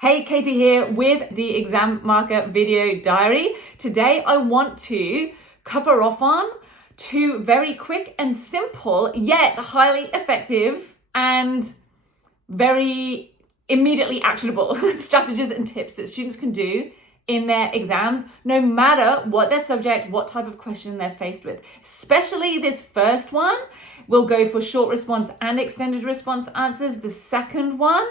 Hey, Katie here with the Exam Marker Video Diary. Today I want to cover off on two very quick and simple, yet highly effective and very immediately actionable strategies and tips that students can do in their exams, no matter what their subject, what type of question they're faced with. Especially this first one will go for short response and extended response answers. The second one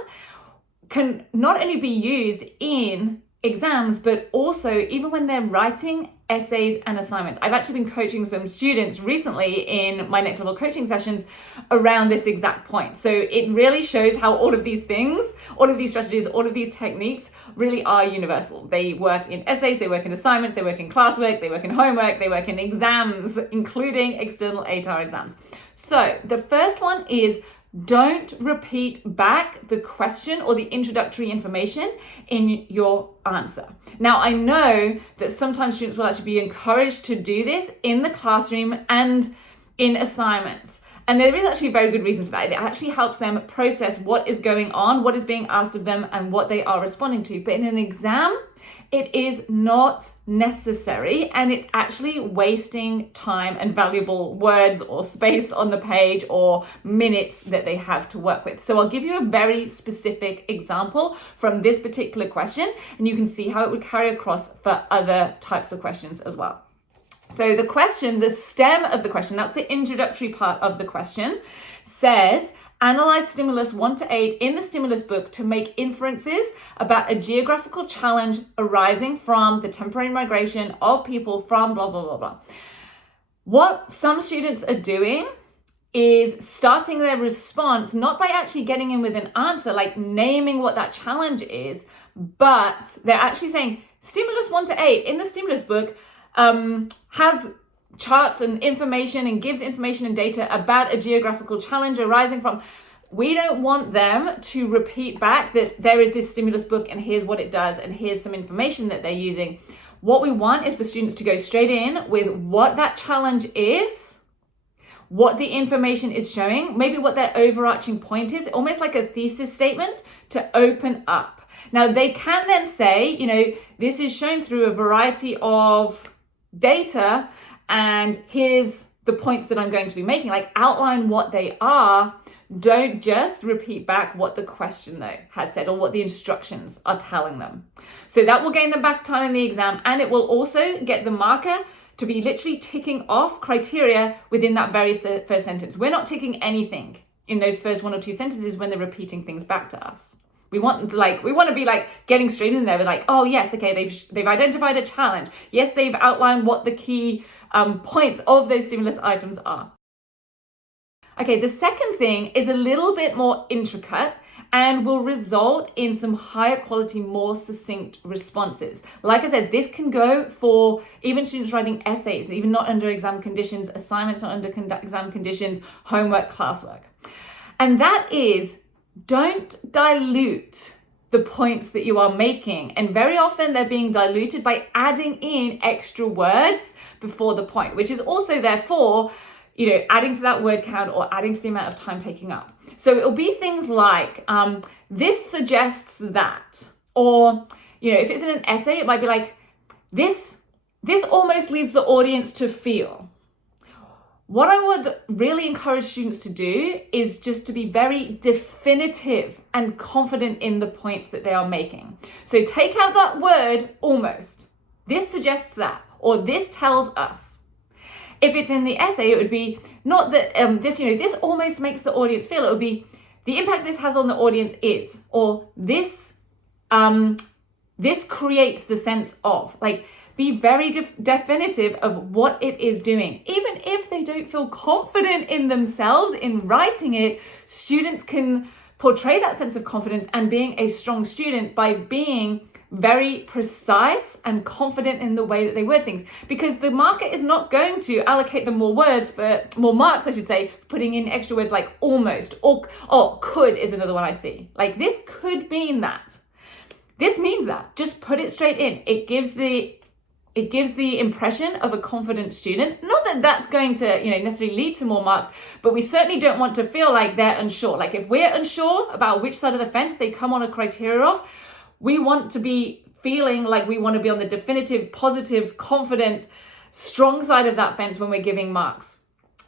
can not only be used in exams, but also even when they're writing essays and assignments. I've actually been coaching some students recently in my next level coaching sessions around this exact point. So it really shows how all of these things, all of these strategies, all of these techniques really are universal. They work in essays, they work in assignments, they work in classwork, they work in homework, they work in exams, including external ATAR exams. So the first one is don't repeat back the question or the introductory information in your answer. Now, I know that sometimes students will actually be encouraged to do this in the classroom and in assignments. And there is actually a very good reason for that. It actually helps them process what is going on, what is being asked of them, and what they are responding to. But in an exam, it is not necessary, and it's actually wasting time and valuable words or space on the page or minutes that they have to work with. So I'll give you a very specific example from this particular question, and you can see how it would carry across for other types of questions as well. So the question, the stem of the question, that's the introductory part of the question, says, analyze stimulus 1 to 8 in the stimulus book to make inferences about a geographical challenge arising from the temporary migration of people from blah, blah, blah, blah. What some students are doing is starting their response, not by actually getting in with an answer, like naming what that challenge is, but they're actually saying stimulus 1 to 8 in the stimulus book has charts and information and gives information and data about a geographical challenge arising from. We don't want them to repeat back that there is this stimulus book and here's what it does and here's some information that they're using. What we want is for students to go straight in with what that challenge is, what the information is showing, maybe what their overarching point is, almost like a thesis statement to open up. Now they can then say, this is shown through a variety of data, and here's the points that I'm going to be making, like outline what they are. Don't just repeat back what the question though has said or what the instructions are telling them. So that will gain them back time in the exam, and it will also get the marker to be literally ticking off criteria within that very first sentence. We're not ticking anything in those first 1 or 2 sentences when they're repeating things back to us. We want to be like getting straight in there with like, oh yes, okay, they've identified a challenge. Yes, they've outlined what the key points of those stimulus items are. Okay, the second thing is a little bit more intricate and will result in some higher quality, more succinct responses. Like I said, this can go for even students writing essays, even not under exam conditions, assignments not under exam conditions, homework, classwork. And that is, don't dilute the points that you are making. And very often they're being diluted by adding in extra words before the point, which is also therefore, adding to that word count or adding to the amount of time taking up. So it'll be things like, this suggests that, or, if it's in an essay, it might be like, this almost leads the audience to feel. What I would really encourage students to do is just to be very definitive and confident in the points that they are making. So take out that word almost. This suggests that, or this tells us. If it's in the essay, it would be not that this almost makes the audience feel. It would be the impact this has on the audience is, or this creates the sense of, like, be very definitive of what it is doing. Even if they don't feel confident in themselves in writing it, students can portray that sense of confidence and being a strong student by being very precise and confident in the way that they word things. Because the marker is not going to allocate them more marks, putting in extra words like almost, or could is another one I see. Like, this could mean that. This means that. Just put it straight in. It gives the impression of a confident student. Not that that's going to, necessarily lead to more marks, but we certainly don't want to feel like they're unsure. Like if we're unsure about which side of the fence they come on a criteria of, We want to be feeling like we want to be on the definitive, positive, confident, strong side of that fence when we're giving marks.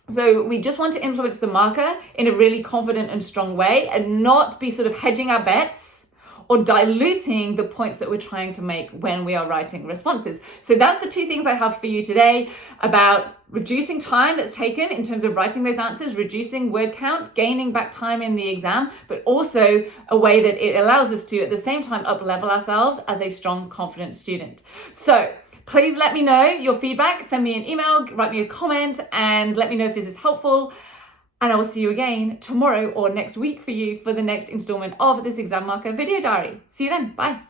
So we just want to influence the marker in a really confident and strong way and not be sort of hedging our bets or diluting the points that we're trying to make when we are writing responses. So that's the two things I have for you today about reducing time that's taken in terms of writing those answers, reducing word count, gaining back time in the exam, but also a way that it allows us to at the same time up-level ourselves as a strong, confident student. So please let me know your feedback. Send me an email, write me a comment, and let me know if this is helpful. And I will see you again tomorrow or next week for you for the next installment of this Exam Marker video diary. See you then. Bye.